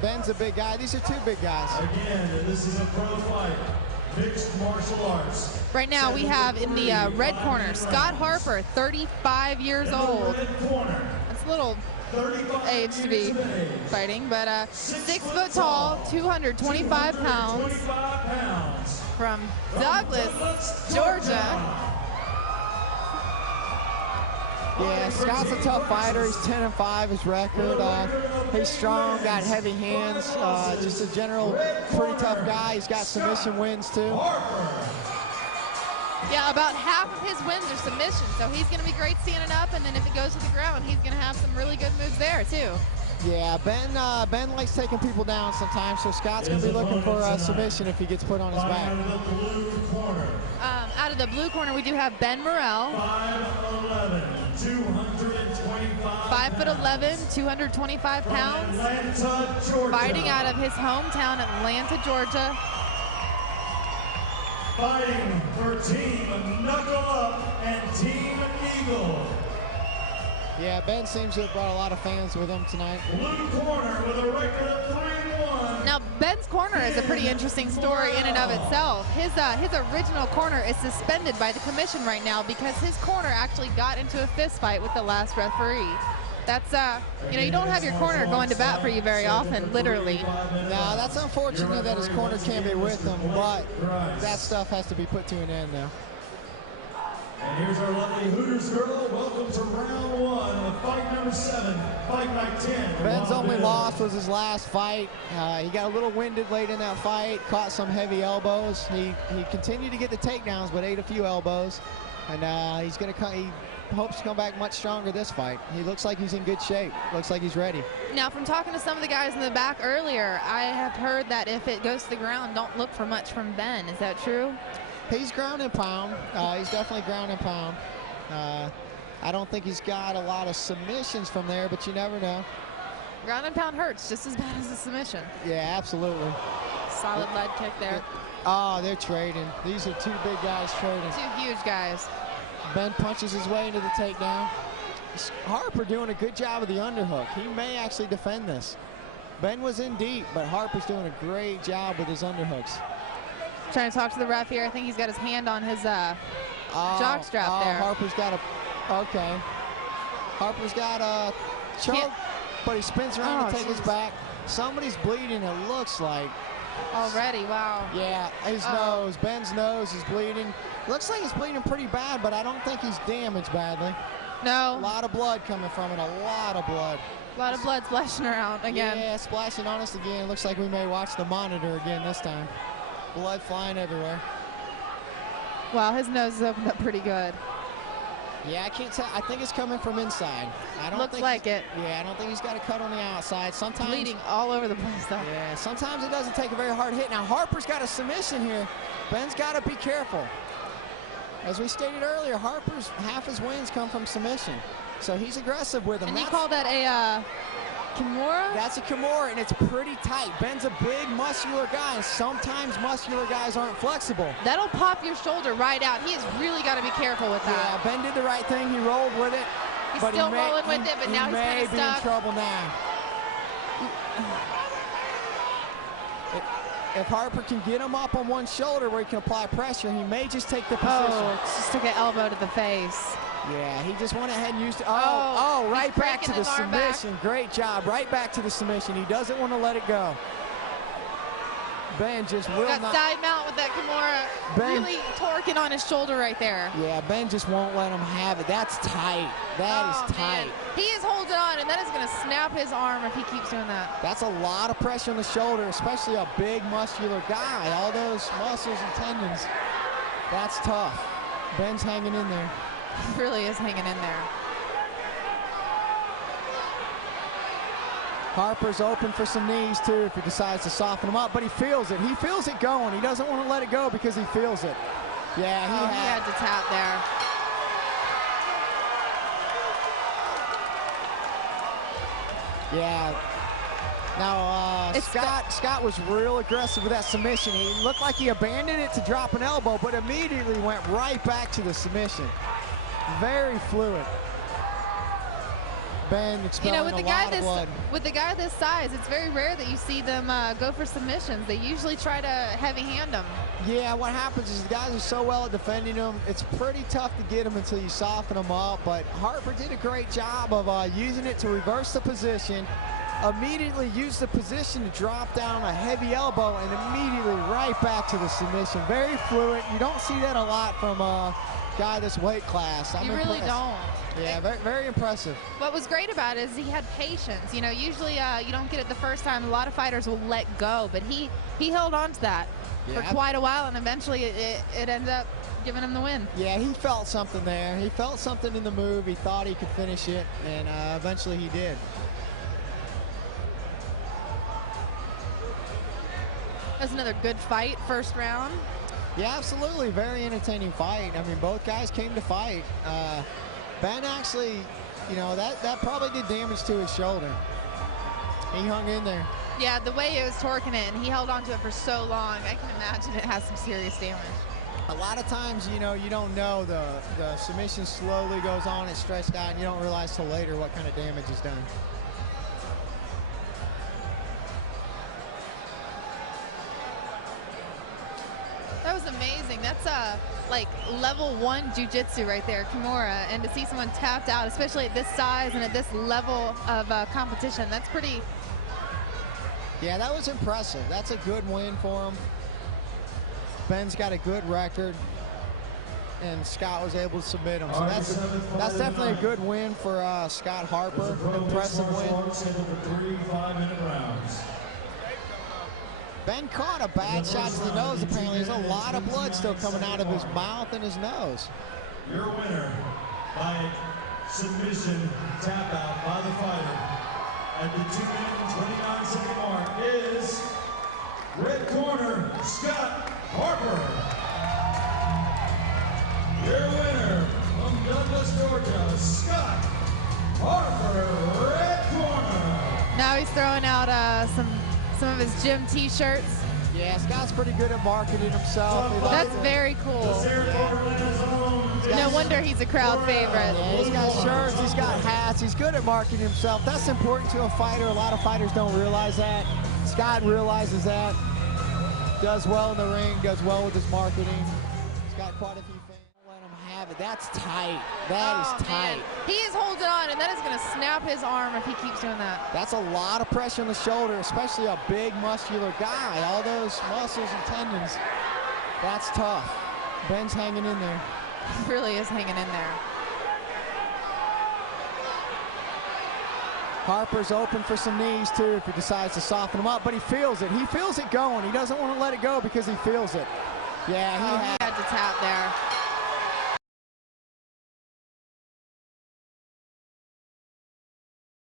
Ben's a big guy. These are two big guys. Again, this is a pro fight. Mixed martial arts. Right now we have in the red corner, Scott Harper, 35 years old. That's a little age to be fighting, but 6 foot tall, 225 pounds, from Douglas, Georgia. Yeah, Scott's a tough fighter. He's 10-5 his record. He's strong, got heavy hands, just a general pretty tough guy. He's got submission wins too. Yeah, about half of his wins are submissions, so he's going to be great standing up, and then if it goes to the ground, he's going to have some really good moves there too. Yeah, Ben likes taking people down sometimes, so Scott's going to be looking for a submission if he gets put on his back. Out of the blue corner, we do have Ben Morrell. 5'11", 225 pounds. Fighting out of his hometown, Atlanta, Georgia. Fighting for Team Knuckle Up and Team Eagle. Yeah, Ben seems to have brought a lot of fans with him tonight. Blue corner with a record of 3-1. Now, Ben's corner is a pretty interesting story in and of itself. His original corner is suspended by the commission right now because his corner actually got into a fist fight with the last referee. That's, you know, you don't have your corner going to bat for you very often, literally. No, that's unfortunate that his corner can't be with him, but that stuff has to be put to an end now. And here's our lovely Hooters girl. Welcome to round 1 of fight number 7, fight night 10. Ben's only loss was his last fight. He got a little winded late in that fight, caught some heavy elbows. He continued to get the takedowns, but ate a few elbows. And he hopes to come back much stronger this fight. He looks like he's in good shape. Looks like he's ready. Now, from talking to some of the guys in the back earlier, I have heard that if it goes to the ground, don't look for much from Ben. Is that true? He's ground and pound. He's definitely ground and pound. I don't think he's got a lot of submissions from there, but you never know. Ground and pound hurts just as bad as a submission. Yeah, absolutely. Solid lead kick there. Oh, they're trading. These are two big guys trading. Two huge guys. Ben punches his way into the takedown. Harper doing a good job of the underhook. He may actually defend this. Ben was in deep, but Harper's doing a great job with his underhooks. Trying to talk to the ref here. I think he's got his hand on his jock strap there. Harper's got a choke, but he spins around to take his back. Somebody's bleeding, it looks like. Already, wow. Yeah, his nose, Ben's nose is bleeding. Looks like he's bleeding pretty bad, but I don't think he's damaged badly. No. A lot of blood coming from it, a lot of blood. A lot of blood splashing around again. Yeah, splashing on us again. Looks like we may watch the monitor again this time. Blood flying everywhere. Wow, his nose is opened up pretty good. Yeah, I can't tell. I think it's coming from inside. Looks like it. Yeah, I don't think he's got a cut on the outside. Sometimes bleeding all over the place though. Yeah, sometimes it doesn't take a very hard hit. Now Harper's got a submission here. Ben's got to be careful. As we stated earlier, Harper's half his wins come from submission, so he's aggressive with him. And you call that a Kimura? That's a Kimura, and it's pretty tight. Ben's a big, muscular guy, and sometimes muscular guys aren't flexible. That'll pop your shoulder right out. He has really got to be careful with that. Yeah, Ben did the right thing. He rolled with it. He's still rolling with it, but now he's kind of stuck. He may be in trouble now. If Harper can get him up on one shoulder where he can apply pressure, he may just take the position. Oh, just took an elbow to the face. Yeah, he just went ahead and used it. Right back to the submission. Great job. Right back to the submission. He doesn't want to let it go. Ben just will not. Got side mount with that Kimura. Ben, really torquing on his shoulder right there. Yeah, Ben just won't let him have it. That's tight. That is tight. Man. He is holding on, and that is going to snap his arm if he keeps doing that. That's a lot of pressure on the shoulder, especially a big, muscular guy. All those muscles and tendons. That's tough. Ben's hanging in there. He really is hanging in there. Harper's open for some knees too if he decides to soften him up, but he feels it. He feels it going. He doesn't want to let it go because he feels it. Yeah, he had to tap there. Yeah. Now, Scott was real aggressive with that submission. He looked like he abandoned it to drop an elbow, but immediately went right back to the submission. Very fluid. Ben expelling a lot of blood. With the guy this size, it's very rare that you see them go for submissions. They usually try to heavy hand them. Yeah, what happens is the guys are so well at defending them, it's pretty tough to get them until you soften them up. But Harper did a great job of using it to reverse the position, immediately used the position to drop down a heavy elbow, and immediately right back to the submission. Very fluid. You don't see that a lot from a guy this weight class. You really don't. Yeah, very, very impressive. What was great about it is he had patience. You know, usually you don't get it the first time. A lot of fighters will let go, but he held on to that for quite a while, and eventually it ended up giving him the win. Yeah, he felt something there. He felt something in the move. He thought he could finish it, and eventually he did. That's another good fight, first round. Yeah, absolutely. Very entertaining fight. I mean, both guys came to fight. Ben actually, you know, that probably did damage to his shoulder. He hung in there. Yeah, the way it was torquing it, and he held on to it for so long, I can imagine it has some serious damage. A lot of times, you know, you don't know. The submission slowly goes on, it's stretched out, and you don't realize till later what kind of damage is done. That was amazing. That's like level 1 jiu-jitsu right there, Kimura. And to see someone tapped out, especially at this size and at this level of competition, that's pretty. Yeah, that was impressive. That's a good win for him. Ben's got a good record, and Scott was able to submit him. So that's definitely a good win for Scott Harper. Impressive win. 3 5-minute rounds. Ben caught a bad shot to the nose, apparently. There's a lot of blood still coming out of his mouth and his nose. Your winner by submission tap out by the fighter at the 2-minute and 29-second mark is red corner, Scott Harper. Your winner from Douglas, Georgia, Scott Harper, red corner. Now he's throwing out some of his gym t-shirts. Yeah, Scott's pretty good at marketing himself. That's very cool. No wonder he's a crowd favorite. Yeah, he's got shirts, he's got hats, he's good at marketing himself. That's important to a fighter. A lot of fighters don't realize that. Scott realizes that. Does well in the ring, does well with his marketing. He's got quite a few fans. Let him have it. That's tight. That is tight. Man. He is holding on, and that is going to snap his arm if he keeps doing that. That's a lot of pressure on the shoulder, especially a big, muscular guy. All those muscles and tendons. That's tough. Ben's hanging in there. He really is hanging in there. Harper's open for some knees, too, if he decides to soften him up, but he feels it. He feels it going. He doesn't want to let it go because he feels it. Yeah, he had to tap there.